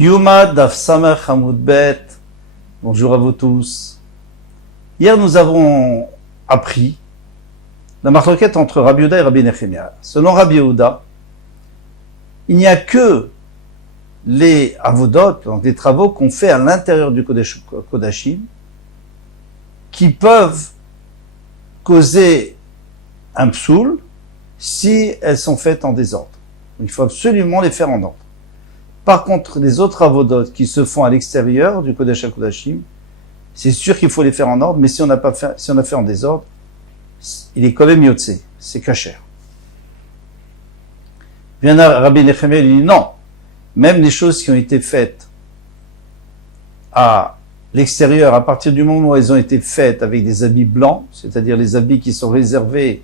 Yuma Daf Samach Hamoud Bet. Bonjour à vous tous. Hier, nous avons appris la marloquette entre Rabbi Yehuda et Rabbi Nechemia. Selon Rabbi Yehuda, il n'y a que les avodot, donc les travaux qu'on fait à l'intérieur du Kodesh Kodashim, qui peuvent causer un psoul si elles sont faites en désordre. Il faut absolument les faire en ordre. Par contre, les autres avodot qui se font à l'extérieur du Kodesh HaKodashim, c'est sûr qu'il faut les faire en ordre, mais si on a fait en désordre, il est quand même yotze, c'est kasher. Bien Rabbi Nechemia, il dit non, même les choses qui ont été faites à l'extérieur, à partir du moment où elles ont été faites avec des habits blancs, c'est-à-dire les habits qui sont réservés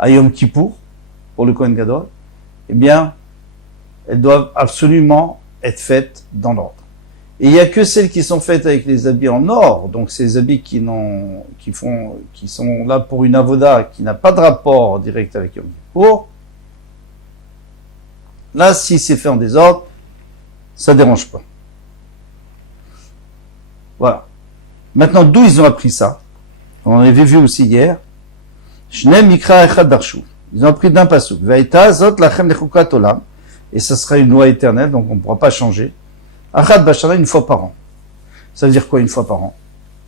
à Yom Kippour, pour le Kohen Gadol, eh bien, elles doivent absolument être faites dans l'ordre. Et il n'y a que celles qui sont faites avec les habits en or, donc ces habits qui sont là pour une avoda qui n'a pas de rapport direct avec Yom Kippour. Là, si c'est fait en désordre, ça dérange pas. Voilà. Maintenant, d'où ils ont appris ça? On avait vu aussi hier. Shnem mikra echad darshu. Ils ont appris d'un pasuk. Vaïta zot lachem lechukat olam. Et ça sera une loi éternelle, donc on ne pourra pas changer. Achad bashana, une fois par an. Ça veut dire quoi, une fois par an?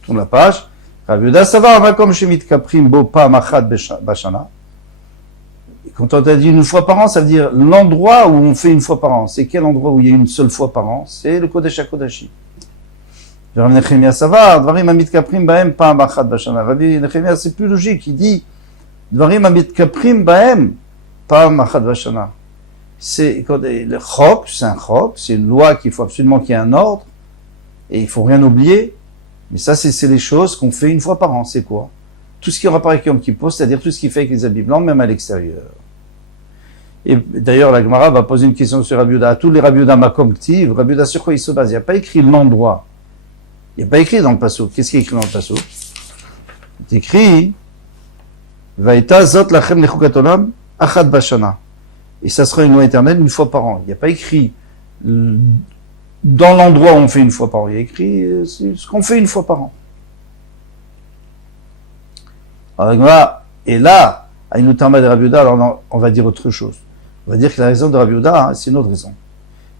Tourne la page. Rabbi Yehuda savar makom shemit kaprim bo pam achad bashana. Et quand on a dit une fois par an, ça veut dire l'endroit où on fait une fois par an. C'est quel endroit où il y a une seule fois par an? C'est le Kodesh HaKodashim. Rabbi Nechemia savar, dvarim amit kaprim bahem pam achad bashana. Rabbi Nechemia, c'est plus logique. Il dit, dvarim amit kaprim bahem pam achad bashana. C'est le chok, c'est un chok, c'est une loi qu'il faut absolument qu'il y ait un ordre, et il faut rien oublier. Mais ça, c'est les choses qu'on fait une fois par an. C'est quoi? Tout ce qui est en rapport avec Yom Kippour, c'est-à-dire tout ce qui fait avec les habits blancs, même à l'extérieur. Et d'ailleurs, la Gemara va poser une question sur Rabbi Yehuda. À tous les Rabbi Yehuda makom ktiv, Rabbi Yehuda sur quoi il se base? Il n'y a pas écrit l'endroit. Il n'y a pas écrit dans le pasuk. Qu'est-ce qui est écrit dans le pasuk? C'est écrit Vaïta zot lachem lechukat olam achad bashana. Et ça sera une loi éternelle une fois par an. Il n'y a pas écrit dans l'endroit où on fait une fois par an. Il y a écrit ce qu'on fait une fois par an. Alors, et là, à une utama de Rabbi Yehuda, alors on va dire autre chose. On va dire que la raison de Rabbi Yehuda, c'est une autre raison.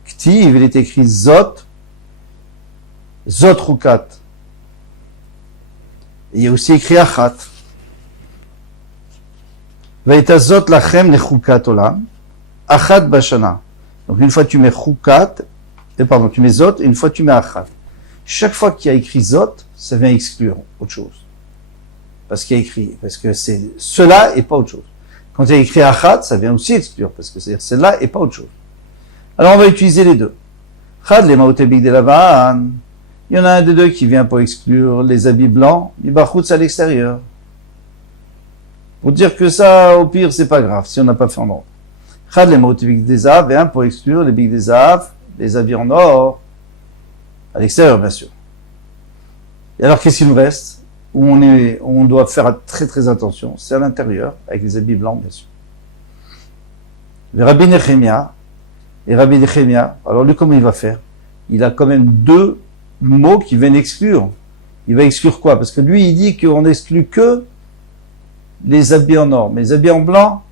Ktiv, il est écrit Zot Rukat. Et il y a aussi écrit Achat. Vaïta Zot lachem lechukat olam. Achat bashana. Donc une fois tu mets chukat, tu mets zot, et une fois tu mets achat. Chaque fois qu'il y a écrit zot, ça vient exclure autre chose. Parce qu'il y a écrit, parce que c'est cela et pas autre chose. Quand il y a écrit achat, ça vient aussi exclure, parce que c'est cela et pas autre chose. Alors on va utiliser les deux. Chad les maotebik de lavan. Il y en a un des deux qui vient pour exclure les habits blancs, les bachutz à l'extérieur. Pour dire que ça, au pire, c'est pas grave, si on n'a pas fait en ordre. Chad les maotebik des zav, et un pour exclure les big des zav, les habits en or, à l'extérieur, bien sûr. Et alors, qu'est-ce qu'il nous reste? Où on doit faire très très attention, c'est à l'intérieur, avec les habits blancs, bien sûr. Le Rabbi Nechemia, alors lui, comment il va faire? Il a quand même deux mots qui viennent exclure. Il va exclure quoi? Parce que lui, il dit qu'on n'exclut que les habits en or. Mais les habits en blanc,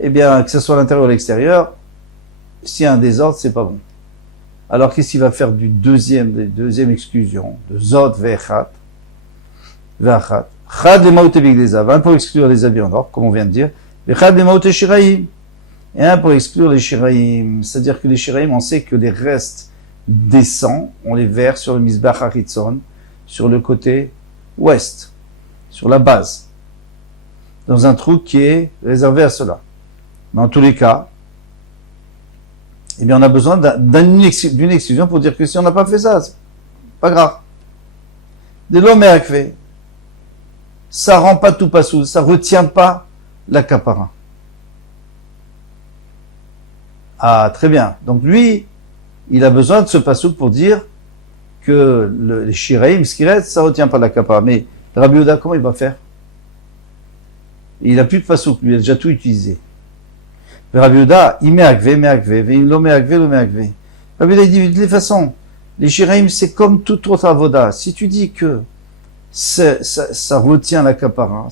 eh bien, que ce soit à l'intérieur ou à l'extérieur, s'il y a un désordre, c'est pas bon. Alors, qu'est-ce qu'il va faire des deuxième exclusion? De Zot ve'achat. Chad les maotebik des zav, un pour exclure les habits en or, comme on vient de dire. Chad les maote shiraim. Et un pour exclure les shiraim. C'est-à-dire que les shiraim, on sait que les restes des sangs, on les verse sur le misbach haritzon, sur le côté ouest, sur la base, dans un trou qui est réservé à cela. Mais en tous les cas, eh bien, on a besoin d'une exclusion pour dire que si on n'a pas fait ça, c'est pas grave. De l'homme fait, ça rend pas tout passou, ça retient pas la capara. Ah, très bien. Donc lui, il a besoin de ce passou pour dire que les shiraim, ce qu'il reste, ça retient pas la capara. Mais Rabbi Yehuda, comment il va faire? Il a plus de passou, lui, il a déjà tout utilisé. Rabbi Yehuda, il met akve, il lo met akve. Rabbi Yehuda dit, de toutes les façons, les shiraim, c'est comme toute autre avoda. Si tu dis que ça retient la kapara,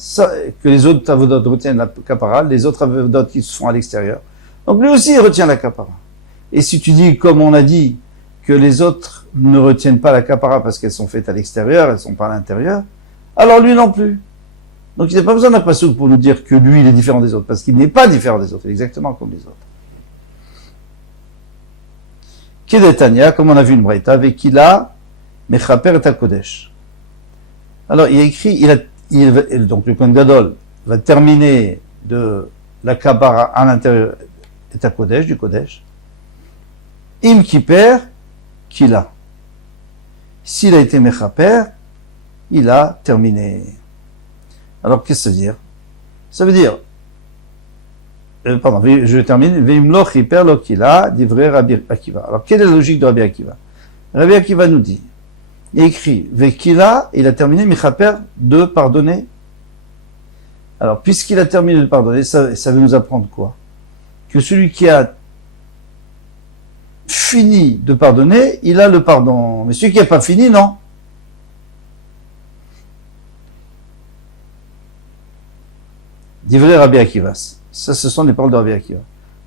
que les autres avodot retiennent la kapara, les autres avodot qui se font à l'extérieur, donc lui aussi il retient la kapara. Et si tu dis, comme on a dit, que les autres ne retiennent pas la kapara parce qu'elles sont faites à l'extérieur, elles sont pas à l'intérieur, alors lui non plus. Donc il n'y a pas besoin d'un passouk pour nous dire que lui il est différent des autres, parce qu'il n'est pas différent des autres, il est exactement comme les autres. Kedetania, comme on a vu une braïta, avec Ila, Mechaper et Kodesh. Alors il a écrit, donc le Kohen Gadol va terminer de la kapara à l'intérieur et Kodesh, du Kodesh. Im Kiper, Kila. S'il a été Mechaper, il a terminé. Alors, qu'est-ce que ça veut dire? Ça veut dire, je termine, Veimloch Hiper lo Kila, d'ivrei Rabbi Akiva. Alors, quelle est la logique de Rabbi Akiva? Rabbi Akiva nous dit, il écrit, Vekila, il a terminé Mechaper de pardonner. Alors, puisqu'il a terminé de pardonner, ça veut nous apprendre quoi? Que celui qui a fini de pardonner, il a le pardon. Mais celui qui n'a pas fini, non. Divrei Rabbi Akiva. Ça, ce sont les paroles de Rabbi Akiva.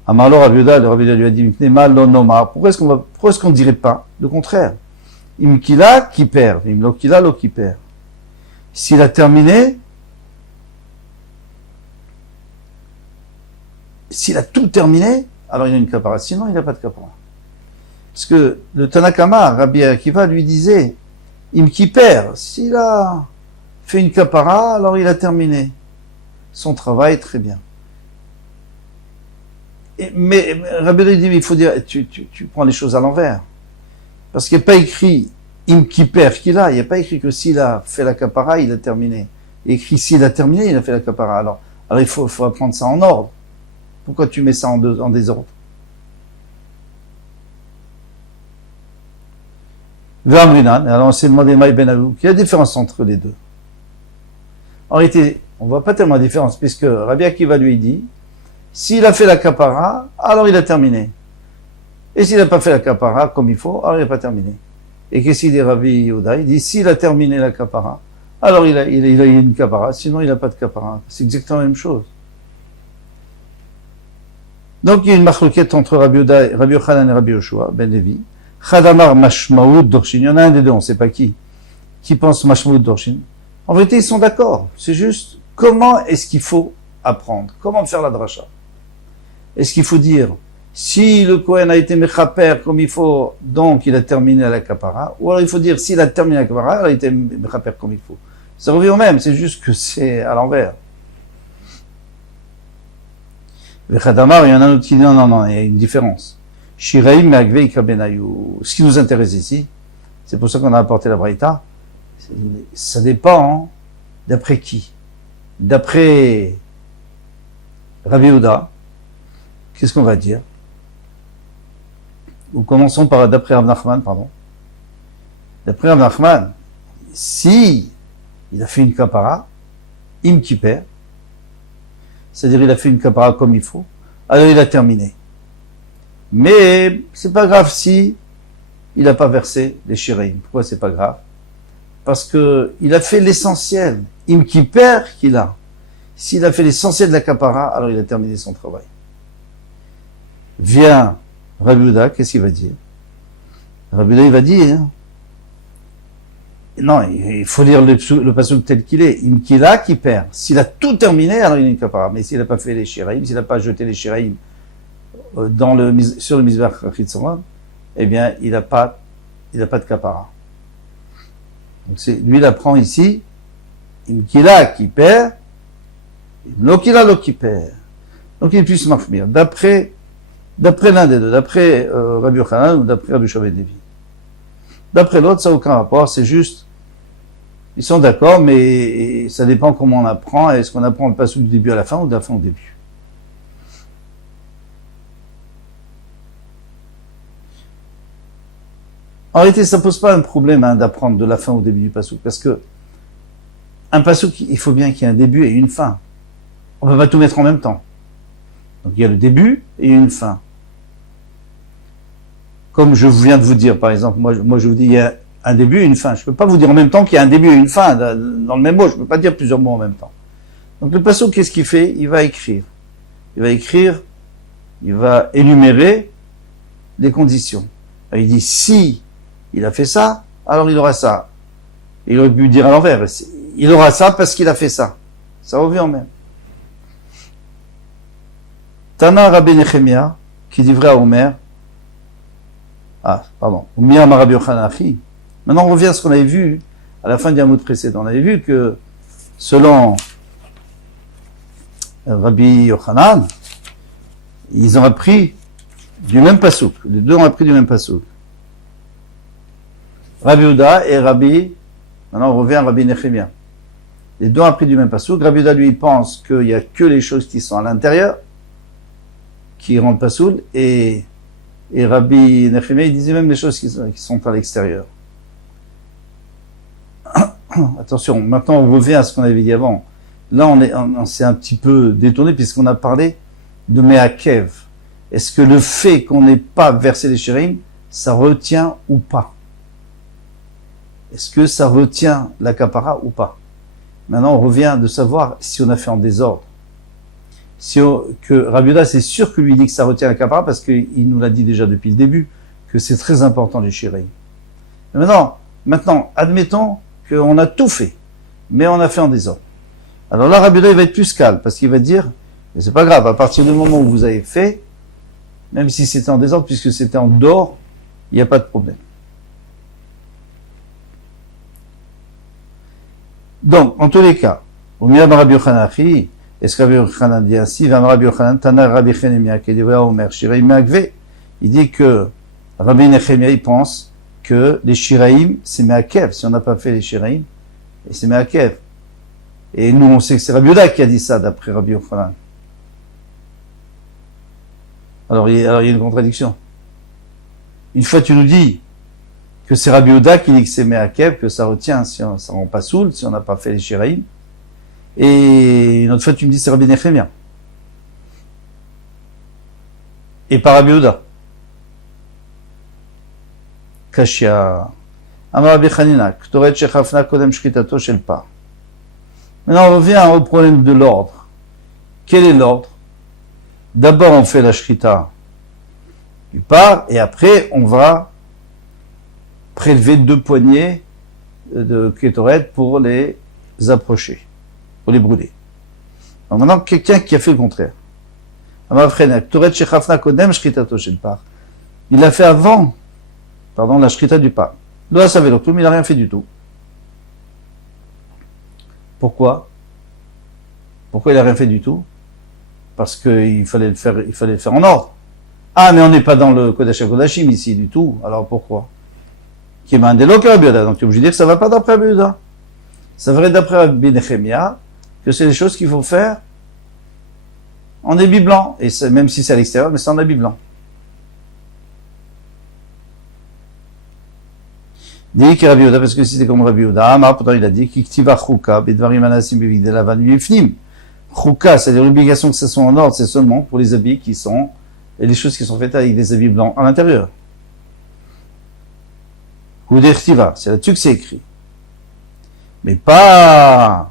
Amarlo Rabbi Yehuda, le Rabbi Yehuda lui a dit, Miknema lo nomar. Pourquoi est-ce qu'on dirait pas le contraire? Imkila qui perd. Imlokila lo qui perd. S'il a terminé, s'il a tout terminé, alors il a une kapara. Sinon, il n'a pas de kapara. Parce que le Tanakama, Rabbi Akiva, lui disait, Imkiper, s'il a fait une kapara, alors il a terminé son travail très bien. Mais Rabbi Yehuda dit, il faut dire, tu prends les choses à l'envers. Parce qu'il n'y a pas écrit Imkiper qu'il a, il n'y a pas écrit que s'il a fait la kapara, il a terminé. Il y a écrit s'il a terminé, il a fait la kapara. Alors il faut apprendre ça en ordre. Pourquoi tu mets ça en désordre? Alors on s'est demandé, quelle est la différence entre les deux? En réalité, on ne voit pas tellement la différence, puisque Rabbi Akiva lui dit, s'il a fait la kapara, alors il a terminé. Et s'il n'a pas fait la kapara comme il faut, alors il n'a pas terminé. Et qu'est-ce qu'il dit Rabbi Yehuda? Il dit, s'il a terminé la kapara, alors il a une kapara, sinon il n'a pas de kapara. C'est exactement la même chose. Donc il y a une marloquette entre Rabbi Yochanan et Rabbi Yoshua, Ben Levi. Chadamar Mashmaoud Dorshin. Il y en a un des deux, on ne sait pas qui pense Mashmaoud Dorshin. En vérité, ils sont d'accord. C'est juste, comment est-ce qu'il faut apprendre? Comment faire la dracha? Est-ce qu'il faut dire, si le Kohen a été mechaper comme il faut, donc il a terminé la kapara, ou alors il faut dire, s'il a terminé la kapara, il a été mechaper comme il faut. Ça revient au même, c'est juste que c'est à l'envers. Le Khadamar, il y en a un autre qui dit, non, il y a une différence. Shiraim me'agvei kabenayu. Ce qui nous intéresse ici, c'est pour ça qu'on a apporté la braïta, ça dépend d'après qui? D'après Rabbi Yehuda, qu'est-ce qu'on va dire? Ou commençons par d'après Rav Nachman, pardon. D'après Rav Nachman, si il a fait une kapara, im kiper, c'est-à-dire il a fait une kapara comme il faut, alors il a terminé. Mais c'est pas grave si il n'a pas versé les shiraim. Pourquoi c'est pas grave? Parce que il a fait l'essentiel. Im kiper qu'il a. S'il a fait l'essentiel de la kapara, alors il a terminé son travail. Vient Rabbi Yehuda, qu'est-ce qu'il va dire? Rabbi Yehuda, il va dire, non, il faut lire le passouk tel qu'il est. Im kila qui perd. S'il a tout terminé, alors il a une kapara. Mais s'il n'a pas fait les shiraim, s'il n'a pas jeté les shiraim sur le mizbeach chitzonon, eh bien, il n'a pas de kapara. Donc lui, il apprend ici, im kila qui perd, lo qui perd. Donc il puisse m'affirmer. D'après l'un des deux, d'après Rabbi Yochanan ou d'après Rabbi Yehoshua ben Levi. D'après l'autre, ça n'a aucun rapport, c'est juste, ils sont d'accord, mais ça dépend comment on apprend. Est-ce qu'on apprend le passouk du début à la fin ou de la fin au début? En réalité, ça pose pas un problème d'apprendre de la fin au début du passouk, parce que un passouk, il faut bien qu'il y ait un début et une fin. On ne peut pas tout mettre en même temps. Donc il y a le début et une fin. Comme je viens de vous dire, par exemple, moi je vous dis, il y a un début et une fin. Je ne peux pas vous dire en même temps qu'il y a un début et une fin dans le même mot. Je ne peux pas dire plusieurs mots en même temps. Donc le passouk, qu'est-ce qu'il fait? Il va écrire. Il va énumérer les conditions. Il dit, si il a fait ça, alors il aura ça. Il aurait pu dire à l'envers. Il aura ça parce qu'il a fait ça. Ça revient au même. Tana Rabbi Nechemia, qui dit vrai à Omer, Omer Rabbi Yochanan Achi. Maintenant, on revient à ce qu'on avait vu à la fin du Hamoud précédent. On avait vu que, selon Rabbi Yochanan, ils ont appris du même passouk. Les deux ont appris du même passouk. Rabbi Yehuda et maintenant on revient à Rabbi Nechemia. Les deux ont appris du même passouk. Rabbi Yehuda, lui, pense qu'il n'y a que les choses qui sont à l'intérieur qui rendent pasoul, et Rabbi Nechemia, il disait même les choses qui sont à l'extérieur. Attention, maintenant on revient à ce qu'on avait dit avant. Là, on s'est un petit peu détourné puisqu'on a parlé de Me'akev. Est-ce que le fait qu'on n'ait pas versé les shirim, ça retient ou pas? Est-ce que ça retient la kapara ou pas? Maintenant, on revient de savoir si on a fait en désordre. Que Rabbi Yehuda, c'est sûr que lui dit que ça retient la kapara parce qu'il nous l'a dit déjà depuis le début, que c'est très important les shirim. Maintenant, admettons qu'on a tout fait, mais on a fait en désordre. Alors là, Rabbi Yehuda, il va être plus calme, parce qu'il va dire, mais c'est pas grave, à partir du moment où vous avez fait, même si c'était en désordre, puisque c'était en dehors, il n'y a pas de problème. Donc, en tous les cas, Omer Rabbi Yochanan Achi, est-ce que Rabbi Yochanan dit ainsi, Rabbi Yochanan, Tana Rabbi Nechemia, qui dit, Omer, Shiraim Me'akve, il dit que Rabbi Nechemia, il pense que les Shiraim, c'est Me'akev, si on n'a pas fait les Shiraim, et c'est Me'akev. Et nous, on sait que c'est Rabbi Yehuda qui a dit ça, d'après Rabbi Yochanan. Alors, il y a une contradiction. Une fois, tu nous dis que c'est Rabbi Yehuda qui dit que c'est Me'akev, que ça retient, si on, ça rend pas soul, si on n'a pas fait les Shiraim. Et une autre fois, tu me dis que c'est Rabbi Nechemia. Et pas Rabbi Yehuda. Kashia. Amar Rabbi Chanina, Ktoret Shechafna Kodem Shkitato Shel Par. Maintenant, on revient au problème de l'ordre. Quel est l'ordre? D'abord, on fait la shrita du par, et après, on va prélever 2 poignées de kétoret pour les approcher, pour les brûler. Donc maintenant, quelqu'un qui a fait le contraire. Il l'a fait avant, la shrita du par. Là, ça veut dire, mais il n'a rien fait du tout. Pourquoi il n'a rien fait du tout? Parce qu'il fallait le faire en ordre. Ah, mais on n'est pas dans le Kodesh HaKodashim ici du tout. Alors pourquoi? Qui m'a un Rabbi Yehuda. Donc tu es obligé de dire que ça ne va pas d'après Rabbi Yehuda. Ça va d'après Rabbi Nechemia que c'est les choses qu'il faut faire en habit blanc. Et même si c'est à l'extérieur, mais c'est en habit blanc. Dit que Rabbi Yehuda, parce que c'était comme Rabbi Yehuda, pourtant il a dit Kiktiva Chouka, Bedvarim Anasim Bevigdelavan Yifnim. Chouka, c'est-à-dire l'obligation que ce soit en ordre, c'est seulement pour les habits qui sont, et les choses qui sont faites avec des habits blancs à l'intérieur. Ou d'Echtiva, c'est là-dessus que c'est écrit. Mais pas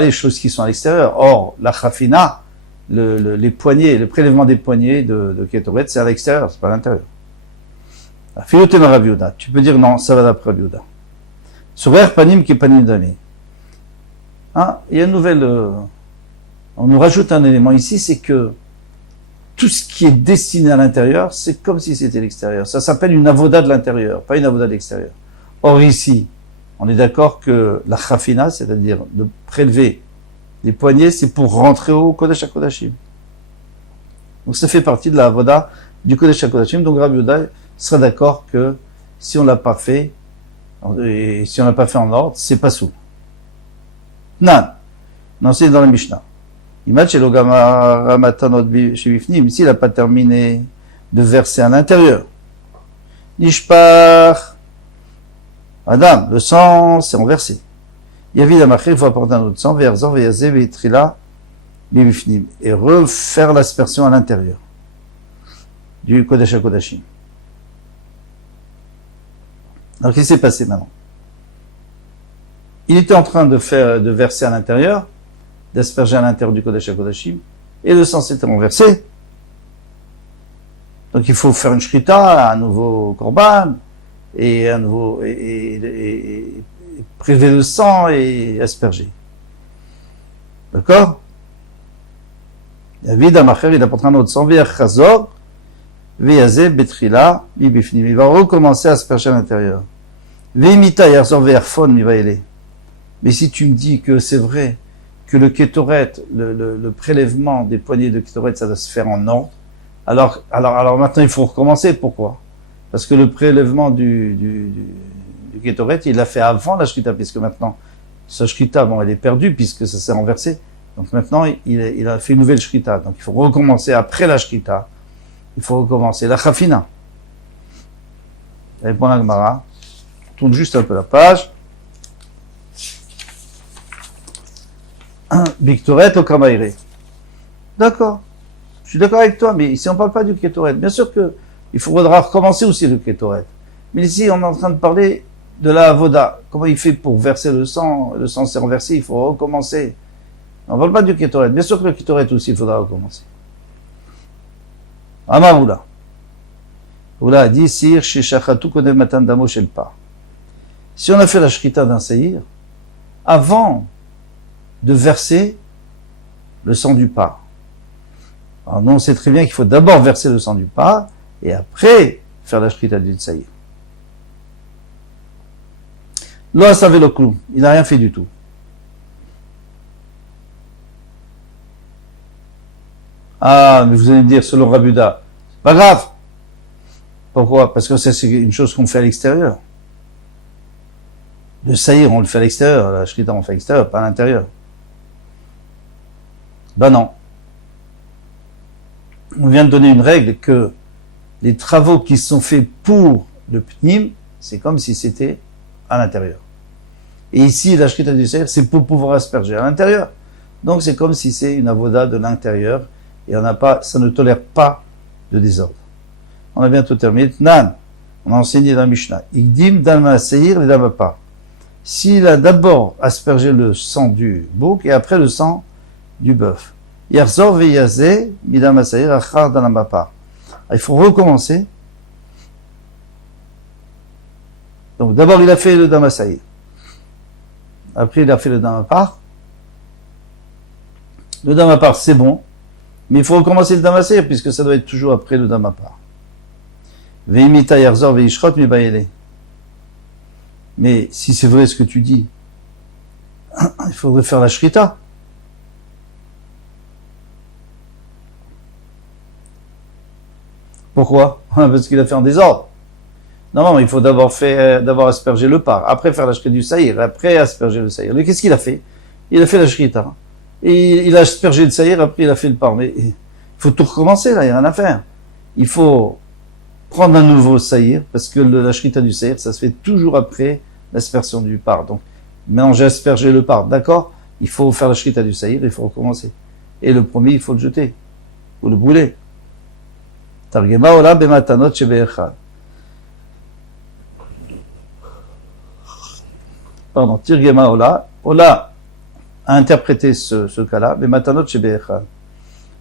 les choses qui sont à l'extérieur. Or, la chafina, les poignées, le prélèvement des poignées de Ketoret, c'est à l'extérieur, c'est pas à l'intérieur. Philotema Rabbi Yehuda. Tu peux dire non, ça va d'après Rabbi Yehuda. Sur panim qui est panim d'année. Il y a une nouvelle, on nous rajoute un élément ici, c'est que tout ce qui est destiné à l'intérieur, c'est comme si c'était l'extérieur. Ça s'appelle une avoda de l'intérieur, pas une avoda de l'extérieur. Or ici, on est d'accord que la chafina, c'est-à-dire de prélever les poignets, c'est pour rentrer au Kodesh HaKodashim. Donc ça fait partie de la avoda du Kodesh HaKodashim. Donc Rabbi Yehuda sera d'accord que si on l'a pas fait, et si on l'a pas fait en ordre, c'est pas sous. Non, c'est dans la Mishnah. S'il n'a pas terminé de verser à l'intérieur. Nishpar. Adam, le sang, c'est renversé. Yavid Amaché, il faut apporter un autre sang, Verzor, Veyaze, Vetrila, Bibifnim. Et refaire l'aspersion à l'intérieur. du Kodesh HaKodashim. Alors, qu'est-ce qui s'est passé maintenant? Il était en train de verser à l'intérieur, d'asperger à l'intérieur du Kodesh HaKodashim, et le sang s'était renversé. Donc, il faut faire une shrita, un nouveau korban, et un nouveau, et prélever le sang et asperger. D'accord? David Amacher, il apportera un autre sang, Chazor, Veyazé, Betrila, Mibifnim. Il va recommencer à asperger à l'intérieur. Veimita, Yarzor, Veerfon, Mivaele. Mais si tu me dis que c'est vrai que le kétoret, le prélèvement des poignées de kétoret, ça doit se faire en ordre, alors maintenant il faut recommencer. Pourquoi? Parce que le prélèvement du kétoret, il l'a fait avant la shrita, puisque maintenant, sa shrita, bon, elle est perdue, puisque ça s'est renversé. Donc maintenant, il a fait une nouvelle shrita. Donc il faut recommencer après la shrita. Il faut recommencer. La chafina. Répond la Gemara. On tourne juste un peu la page. Biktoret au Kamaire. D'accord. Je suis d'accord avec toi, mais ici on ne parle pas du kétoret. Bien sûr que il faudra recommencer aussi le kétoret. Mais ici, on est en train de parler de la avoda. Comment il fait pour verser le sang? Le sang s'est renversé, il faut recommencer. On ne parle pas du kétoret. Bien sûr que le kétoret aussi, il faudra recommencer. Amavoula. Oula a dit, Sir, chez Shachatou, Kodev Matan Damo, chez le pas. Si on a fait la shrita d'un seir, avant de verser le sang du pas. Alors nous, on sait très bien qu'il faut d'abord verser le sang du pas, et après faire la shrita du seir. Lo savait le clou. Il n'a rien fait du tout. Ah, mais vous allez me dire, selon Rabuda, c'est pas grave. Pourquoi? Parce que ça, c'est une chose qu'on fait à l'extérieur. Le saïr, on le fait à l'extérieur. La shrita, on le fait à l'extérieur, pas à l'intérieur. Ben non. On vient de donner une règle que les travaux qui sont faits pour le pnim, c'est comme si c'était à l'intérieur. Et ici, la shrita du saïr, c'est pour pouvoir asperger à l'intérieur. Donc c'est comme si c'est une avoda de l'intérieur. Et ça ne tolère pas de désordre. On a bientôt terminé. Nan, on a enseigné dans la Mishnah. Igdim dalma seir les damapa. S'il a d'abord aspergé le sang du bouc et après le sang du bœuf. Yarzor veyazé midama seir achar dalamapa. Il faut recommencer. Donc d'abord il a fait le damasaïr. Après il a fait le damapar. Le damapar c'est bon. Mais il faut recommencer le damasaïr, puisque ça doit être toujours après le damapar. Veimita yarzor veishrot mibayele. Mais si c'est vrai ce que tu dis, il faudrait faire la shrita. Pourquoi? Parce qu'il a fait en désordre. Non, il faut d'abord asperger le par, après faire la shrita du saïr, après asperger le saïr. Mais qu'est-ce qu'il a fait? Il a fait la shrita. Et il a aspergé le saïr, après il a fait le par. Mais il faut tout recommencer, là, il n'y a rien à faire. Il faut prendre un nouveau saïr, parce que la shrita du saïr, ça se fait toujours après l'aspersion du par. Donc, maintenant j'ai aspergé le par, d'accord? Il faut faire la shrita du saïr, il faut recommencer. Et le premier, il faut le jeter, ou le brûler. Targema ola bematanot shebe'echad. Pardon, Tirgema ola a interprété ce cas-là, les matanot chez Be'echad.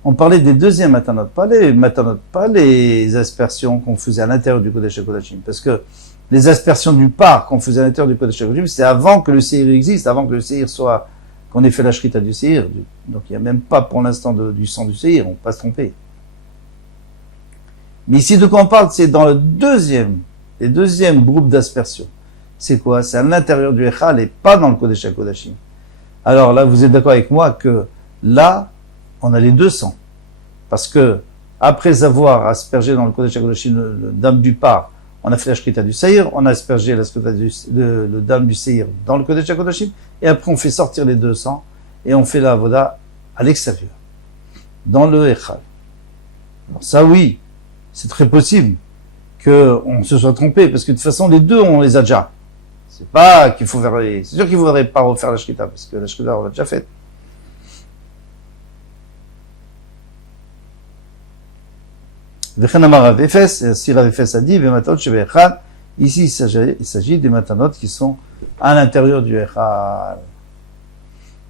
On parlait des deuxièmes matanot, pas les aspersions qu'on faisait à l'intérieur du Kodesh HaKodashim, parce que les aspersions du par qu'on faisait à l'intérieur du Kodesh HaKodashim, c'est avant que le séir existe, avant que le séir qu'on ait fait la shrita du séir. Donc il n'y a même pas pour l'instant du sang du séir, on ne peut pas se tromper. Mais ici, de quoi on parle, c'est dans le deuxième groupe d'aspersions. C'est quoi? C'est à l'intérieur du Echal et pas dans le Kodesh HaKodashim. Alors là, vous êtes d'accord avec moi que là, on a les deux sangs. Parce que, après avoir aspergé dans le Kodesh HaKodashim le dam du par, on a fait la shrita du seir, on a aspergé le dam du seir dans le Kodesh HaKodashim, et après on fait sortir les deux sangs, et on fait la avoda à l'extérieur, dans le Echal. Alors ça oui, c'est très possible qu'on se soit trompé, parce que de toute façon, les deux, on les a déjà. C'est pas qu'il faut c'est sûr qu'il ne faudrait pas refaire la shrita, parce que la shrita, on l'a déjà faite. Vechen amar Rav Efes, et ainsi Rav Efes a dit, Vematanot shebechal, ici il s'agit des matanot qui sont à l'intérieur du Echal.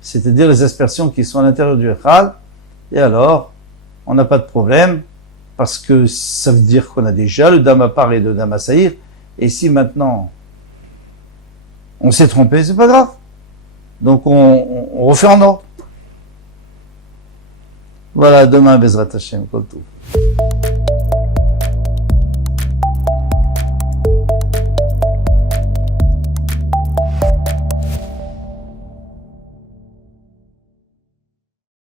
C'est-à-dire les aspersions qui sont à l'intérieur du Echal, et alors, on n'a pas de problème, parce que ça veut dire qu'on a déjà le dam à part et le dam à saïr, et si maintenant on s'est trompé, c'est pas grave. Donc on refait en ordre. Voilà, demain, Bezrat Hashem, Kol Tov.